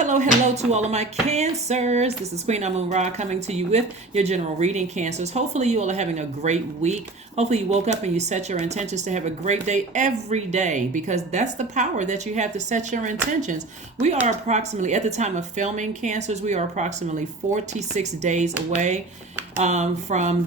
Hello to all of my Cancers. This is Queen Amun Ra coming to you with your general reading, Cancers. Hopefully you all are having a great week. Hopefully you woke up and you set your intentions to have a great day every day, because that's the power that you have to set your intentions. We are approximately, at the time of filming, Cancers, we are approximately 46 days away from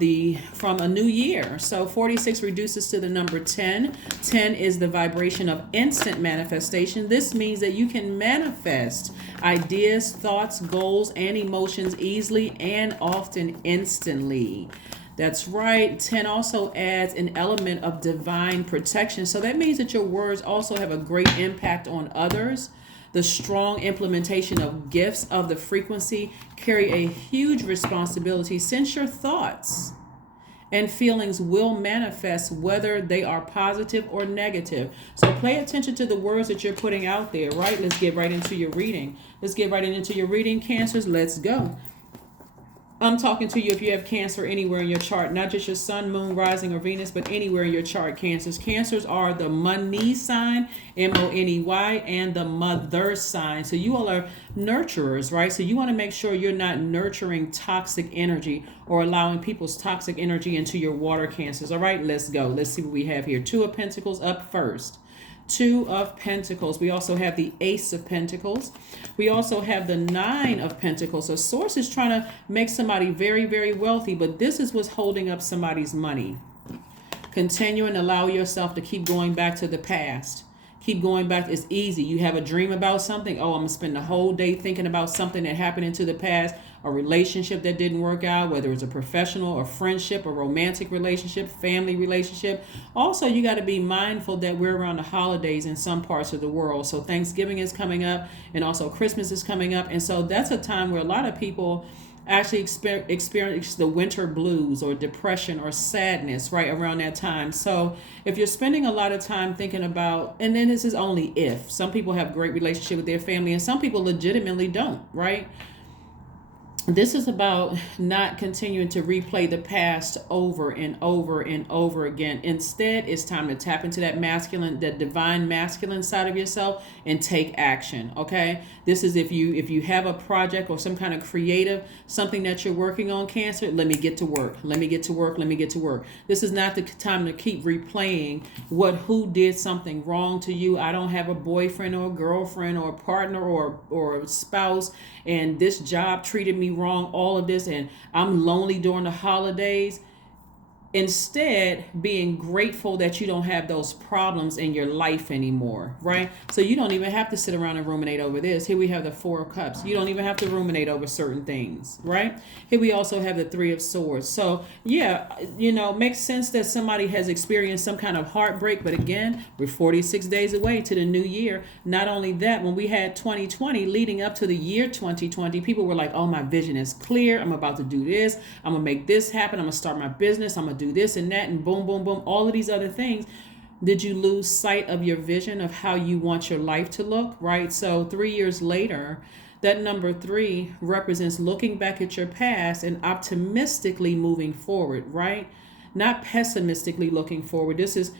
a new year. So 46 reduces to the number 10. 10 is the vibration of instant manifestation. This means that you can manifest ideas, thoughts, goals, and emotions easily and often instantly. That's right. 10 also adds an element of divine protection. So that means that your words also have a great impact on others. The strong implementation of gifts of the frequency carry a huge responsibility, since your thoughts and feelings will manifest whether they are positive or negative. So pay attention to the words that you're putting out there, right? Let's get right into your reading. Cancers. Let's go. I'm talking to you if you have Cancer anywhere in your chart, not just your sun, moon, rising, or Venus, but anywhere in your chart, Cancers. Cancers are the money sign, Money, and the mother sign. So you all are nurturers, right? So you want to make sure you're not nurturing toxic energy or allowing people's toxic energy into your water, Cancers. All right, let's go. Let's see what we have here. Two of Pentacles up first. Two of Pentacles. We also have the Ace of Pentacles. We also have the Nine of Pentacles. So Source is trying to make somebody very, very wealthy, but this is what's holding up somebody's money. Continue and allow yourself to keep going back to the past. Keep going back. It's easy. You have a dream about something. Oh, I'm going to spend the whole day thinking about something that happened into the past, a relationship that didn't work out, whether it's a professional or friendship, a romantic relationship, family relationship. Also, you got to be mindful that we're around the holidays in some parts of the world. So Thanksgiving is coming up, and also Christmas is coming up. And so that's a time where a lot of people actually experience the winter blues or depression or sadness right around that time. So if you're spending a lot of time thinking about, and then this is only if, some people have great relationship with their family and some people legitimately don't, right? This is about not continuing to replay the past over and over and over again. Instead, it's time to tap into that masculine, that divine masculine side of yourself and take action. Okay. This is if you have a project or some kind of creative, something that you're working on, Cancer, let me get to work. Let me get to work. Let me get to work. This is not the time to keep replaying who did something wrong to you. I don't have a boyfriend or a girlfriend or a partner or a spouse, and this job treated me wrong, all of this, and I'm lonely during the holidays. Instead, being grateful that you don't have those problems in your life anymore, right? So you don't even have to sit around and ruminate over this. Here we have the Four of Cups. You don't even have to ruminate over certain things, right? Here we also have the Three of Swords. So yeah, makes sense that somebody has experienced some kind of heartbreak. But again, we're 46 days away to the new year. Not only that, when we had 2020 leading up to the year 2020, people were like, oh, my vision is clear. I'm about to do this. I'm going to make this happen. I'm going to start my business. I'm going to do this and that and boom, boom, boom, all of these other things. Did you lose sight of your vision of how you want your life to look, right? So 3 years later, that number 3 represents looking back at your past and optimistically moving forward, right? Not pessimistically looking forward. This is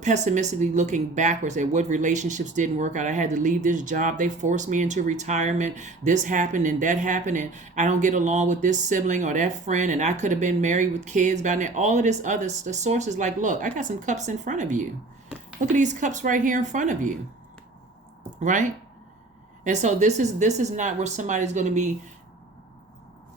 pessimistically looking backwards at what relationships didn't work out. I had to leave this job. They forced me into retirement. This happened and that happened, and I don't get along with this sibling or that friend, and I could have been married with kids by now. All of this other, the Source is like, look, I got some cups in front of you. Look at these cups right here in front of you, right? And so this is not where somebody's going to be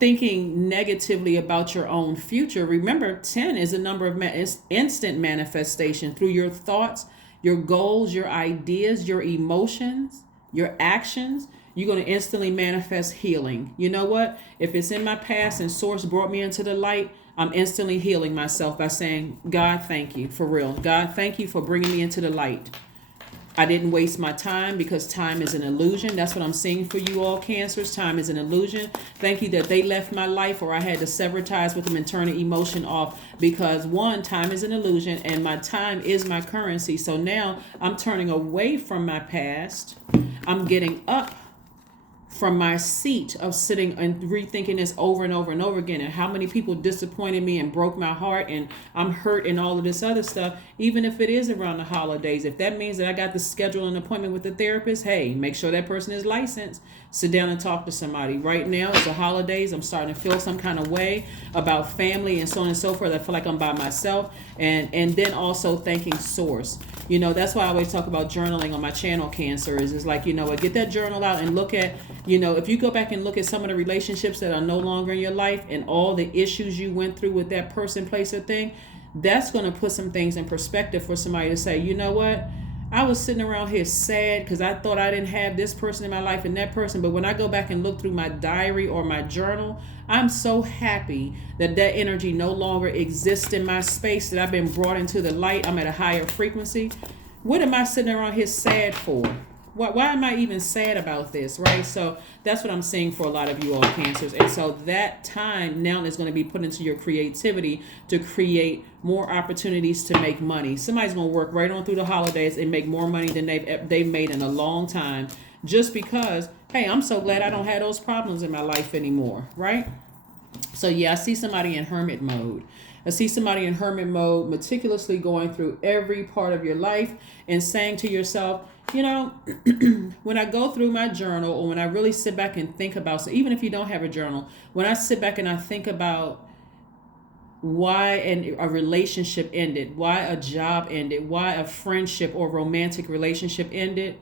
thinking negatively about your own future. Remember, 10 is a number of instant manifestation through your thoughts, your goals, your ideas, your emotions, your actions. You're going to instantly manifest healing. You know what? If it's in my past and Source brought me into the light, I'm instantly healing myself by saying, God, thank you, for real. God, thank you for bringing me into the light. I didn't waste my time, because time is an illusion. That's what I'm seeing for you all, Cancers. Time is an illusion. Thank you that they left my life, or I had to sever ties with them and turn the emotion off, because one, time is an illusion and my time is my currency. So now I'm turning away from my past. I'm getting up from my seat of sitting and rethinking this over and over and over again, and how many people disappointed me and broke my heart, and I'm hurt and all of this other stuff. Even if it is around the holidays, if that means that I got to schedule an appointment with the therapist, hey, make sure that person is licensed. Sit down and talk to somebody. Right now, it's the holidays. I'm starting to feel some kind of way about family and so on and so forth. I feel like I'm by myself. And then also thanking source. You know, that's why I always talk about journaling on my channel, Cancer, is like, you know, get that journal out and look at, you know, if you go back and look at some of the relationships that are no longer in your life and all the issues you went through with that person, place, or thing, that's going to put some things in perspective for somebody to say, you know what? I was sitting around here sad because I thought I didn't have this person in my life and that person. But when I go back and look through my diary or my journal, I'm so happy that that energy no longer exists in my space, that I've been brought into the light. I'm at a higher frequency. What am I sitting around here sad for? Why am I even sad about this, right? So that's what I'm seeing for a lot of you all, Cancers. And so that time now is going to be put into your creativity to create more opportunities to make money. Somebody's going to work right on through the holidays and make more money than they've made in a long time, just because, hey, I'm so glad I don't have those problems in my life anymore, right? So yeah, I see somebody in hermit mode. I see somebody in hermit mode meticulously going through every part of your life and saying to yourself, you know, when I go through my journal, or when I really sit back and think about, so even if you don't have a journal, when I sit back and I think about why a relationship ended, why a job ended, why a friendship or romantic relationship ended,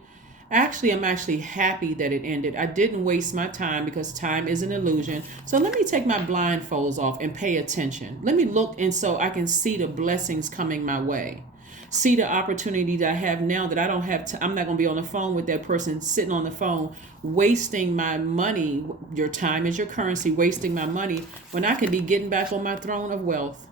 I'm actually happy that it ended. I didn't waste my time, because time is an illusion. So let me take my blindfolds off and pay attention. Let me look, and so I can see the blessings coming my way. See the opportunity that I have now, that I don't have I'm not going to be on the phone with that person, sitting on the phone, wasting my money. Your time is your currency, wasting my money, when I could be getting back on my throne of wealth.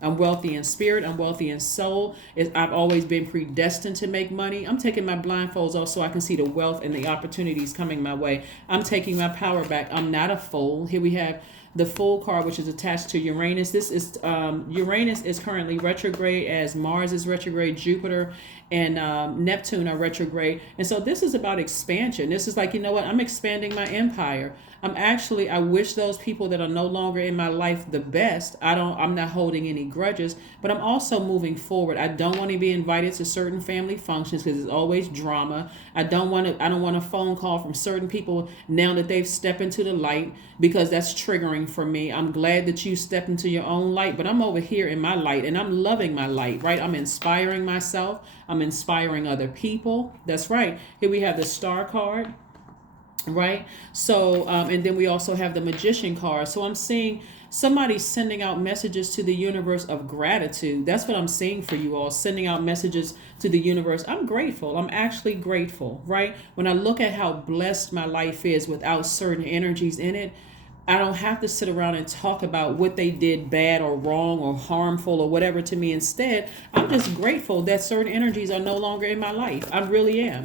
I'm wealthy in spirit. I'm wealthy in soul. I've always been predestined to make money. I'm taking my blindfolds off so I can see the wealth and the opportunities coming my way. I'm taking my power back. I'm not a fool. Here we have the Fool card, which is attached to Uranus. This is Uranus is currently retrograde, as Mars is retrograde, Jupiter and Neptune are retrograde. And so this is about expansion. This is like, you know what? I'm expanding my empire. I wish those people that are no longer in my life the best. I'm not holding any grudges, but I'm also moving forward. I don't want to be invited to certain family functions because it's always drama. I don't want a phone call from certain people now that they've stepped into the light, because that's triggering for me. I'm glad that you stepped into your own light, but I'm over here in my light and I'm loving my light, right? I'm inspiring myself. I'm inspiring other people. That's right. Here we have the Star card. Right. So, and then we also have the Magician card. So I'm seeing somebody sending out messages to the universe of gratitude. That's what I'm seeing for you all, sending out messages to the universe. I'm grateful. I'm actually grateful. Right. When I look at how blessed my life is without certain energies in it, I don't have to sit around and talk about what they did bad or wrong or harmful or whatever to me. Instead, I'm just grateful that certain energies are no longer in my life. I really am.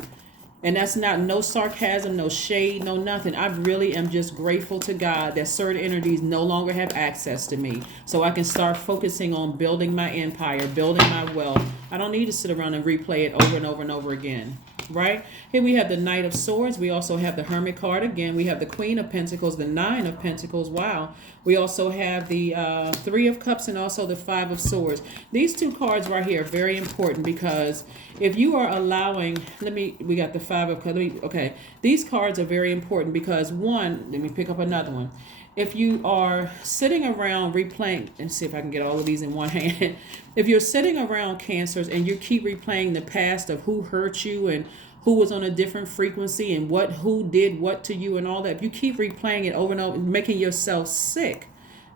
And that's not no sarcasm, no shade, no nothing. I really am just grateful to God that certain energies no longer have access to me. So I can start focusing on building my empire, building my wealth. I don't need to sit around and replay it over and over and over again. Right? Here we have the Knight of Swords. We also have the Hermit card again. We have the Queen of Pentacles, the Nine of Pentacles. Wow. We also have the Three of Cups and also the Five of Swords. These two cards right here are very important, because if you are allowing, we got the Five of Cups. Okay. These cards are very important because, one, let me pick up another one. If you are sitting around replaying, and see if I can get all of these in one hand. If you're sitting around, Cancers, and you keep replaying the past of who hurt you and who was on a different frequency and who did what to you and all that, if you keep replaying it over and over, making yourself sick,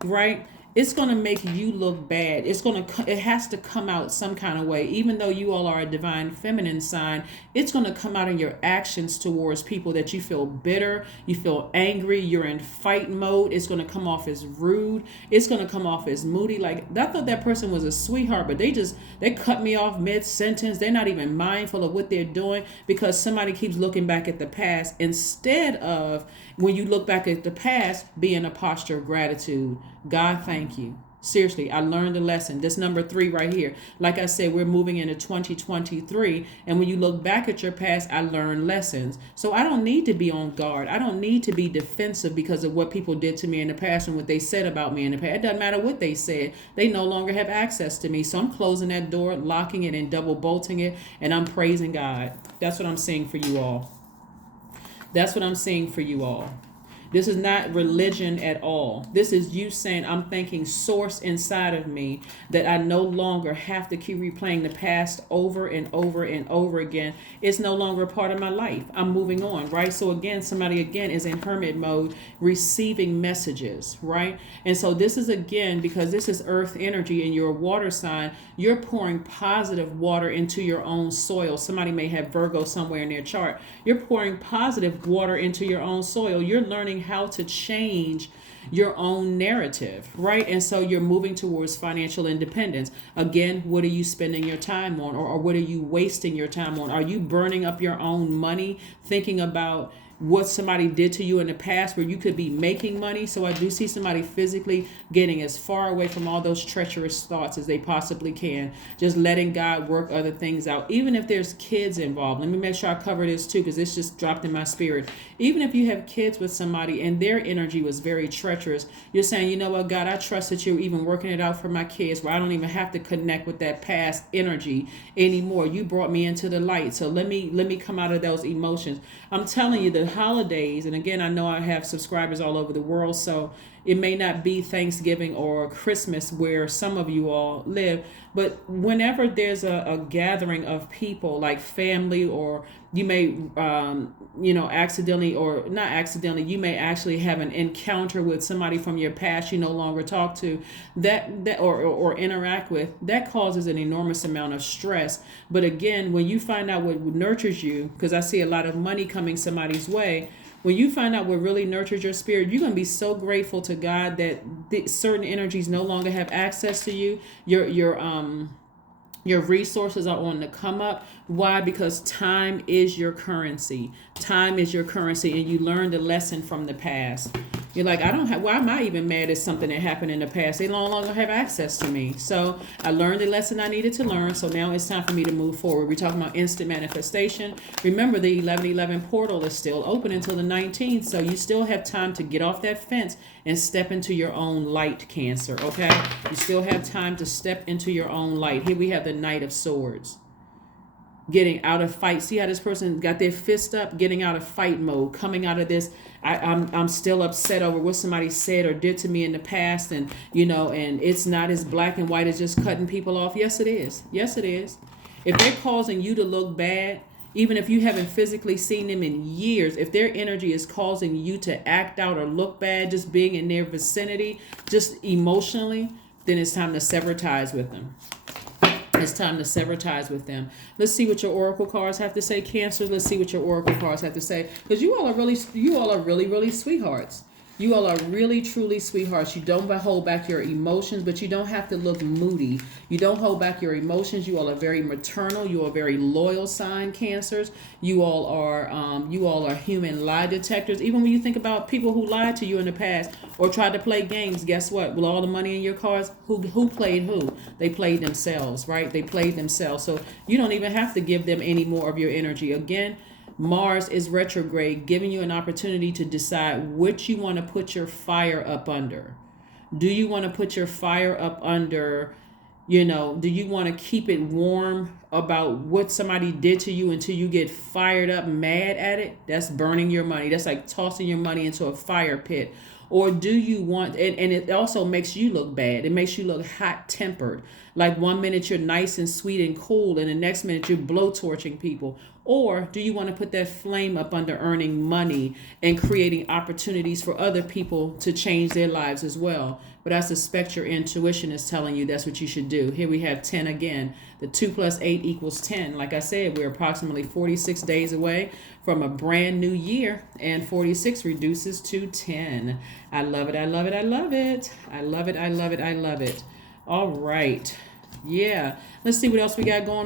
right? It's going to make you look bad. It has to come out some kind of way. Even though you all are a divine feminine sign, it's going to come out in your actions towards people that you feel bitter, you feel angry, you're in fight mode. It's going to come off as rude. It's going to come off as moody. Like, I thought that person was a sweetheart, but they cut me off mid-sentence. They're not even mindful of what they're doing, because somebody keeps looking back at the past instead of, when you look back at the past, be in a posture of gratitude. God, thank you. Seriously, I learned a lesson. This number 3 right here. Like I said, we're moving into 2023. And when you look back at your past, I learned lessons. So I don't need to be on guard. I don't need to be defensive because of what people did to me in the past and what they said about me in the past. It doesn't matter what they said. They no longer have access to me. So I'm closing that door, locking it, and double bolting it. And I'm praising God. That's what I'm seeing for you all. That's what I'm seeing for you all. This is not religion at all. This is you saying, I'm thanking source inside of me that I no longer have to keep replaying the past over and over and over again. It's no longer a part of my life. I'm moving on, right? So again, somebody again is in hermit mode, receiving messages, right? And so this is again, because this is earth energy and you're a water sign, you're pouring positive water into your own soil. Somebody may have Virgo somewhere in their chart. You're pouring positive water into your own soil. You're learning how to change your own narrative, right? And so you're moving towards financial independence. Again, what are you spending your time on, or what are you wasting your time on? Are you burning up your own money thinking about what somebody did to you in the past where you could be making money? So I do see somebody physically getting as far away from all those treacherous thoughts as they possibly can, just letting God work other things out. Even if there's kids involved, let me make sure I cover this too, because this just dropped in my spirit. Even if you have kids with somebody and their energy was very treacherous, you're saying, you know what, God, I trust that you're even working it out for my kids where I don't even have to connect with that past energy anymore. You brought me into the light. So let me come out of those emotions. I'm telling you, the holidays, and again, I know I have subscribers all over the world, so it may not be Thanksgiving or Christmas where some of you all live, but whenever there's a gathering of people like family, or you may, accidentally or not accidentally, you may actually have an encounter with somebody from your past you no longer talk to, that or interact with, that causes an enormous amount of stress. But again, when you find out what nurtures you, because I see a lot of money coming somebody's way, when you find out what really nurtures your spirit, you're going to be so grateful to God that certain energies no longer have access to you. Your resources are on the come up. Why? Because time is your currency. Time is your currency, and you learned a lesson from the past. You're like, why am I even mad at something that happened in the past? They no longer have access to me. So I learned the lesson I needed to learn. So now it's time for me to move forward. We're talking about instant manifestation. Remember, the 1111 portal is still open until the 19th. So you still have time to get off that fence and step into your own light, Cancer. Okay? You still have time to step into your own light. Here we have the Knight of Swords. Getting out of fight. See how this person got their fist up, getting out of fight mode, coming out of this. I'm still upset over what somebody said or did to me in the past, and and it's not as black and white as just cutting people off. Yes, it is. Yes, it is. If they're causing you to look bad, even if you haven't physically seen them in years, if their energy is causing you to act out or look bad, just being in their vicinity, just emotionally, then it's time to sever ties with them. It's time to sever ties with them. Let's see what your oracle cards have to say, Cancer. Let's see what your oracle cards have to say, because you all are really sweethearts. You all are really, truly sweethearts. You don't hold back your emotions, but you don't have to look moody. You don't hold back your emotions. You all are very maternal. You are very loyal sign, Cancers. You all are human lie detectors. Even when you think about people who lied to you in the past or tried to play games, guess what? With all the money in your cards, who played who? They played themselves, right? They played themselves. So you don't even have to give them any more of your energy. Again, Mars is retrograde, giving you an opportunity to decide what you want to put your fire up under. Do you want to put your fire up under, do you want to keep it warm about what somebody did to you until you get fired up, mad at it? That's burning your money. That's like tossing your money into a fire pit. Or do you want, and it also makes you look bad. It makes you look hot-tempered. Like 1 minute you're nice and sweet and cool, and the next minute you're blowtorching people. Or do you want to put that flame up under earning money and creating opportunities for other people to change their lives as well? But I suspect your intuition is telling you that's what you should do. Here we have 10 again. The 2 + 8 = 10. Like I said, we're approximately 46 days away from a brand new year, and 46 reduces to 10. I love it. I love it. I love it. I love it. I love it. I love it. All right. Yeah. Let's see what else we got going on.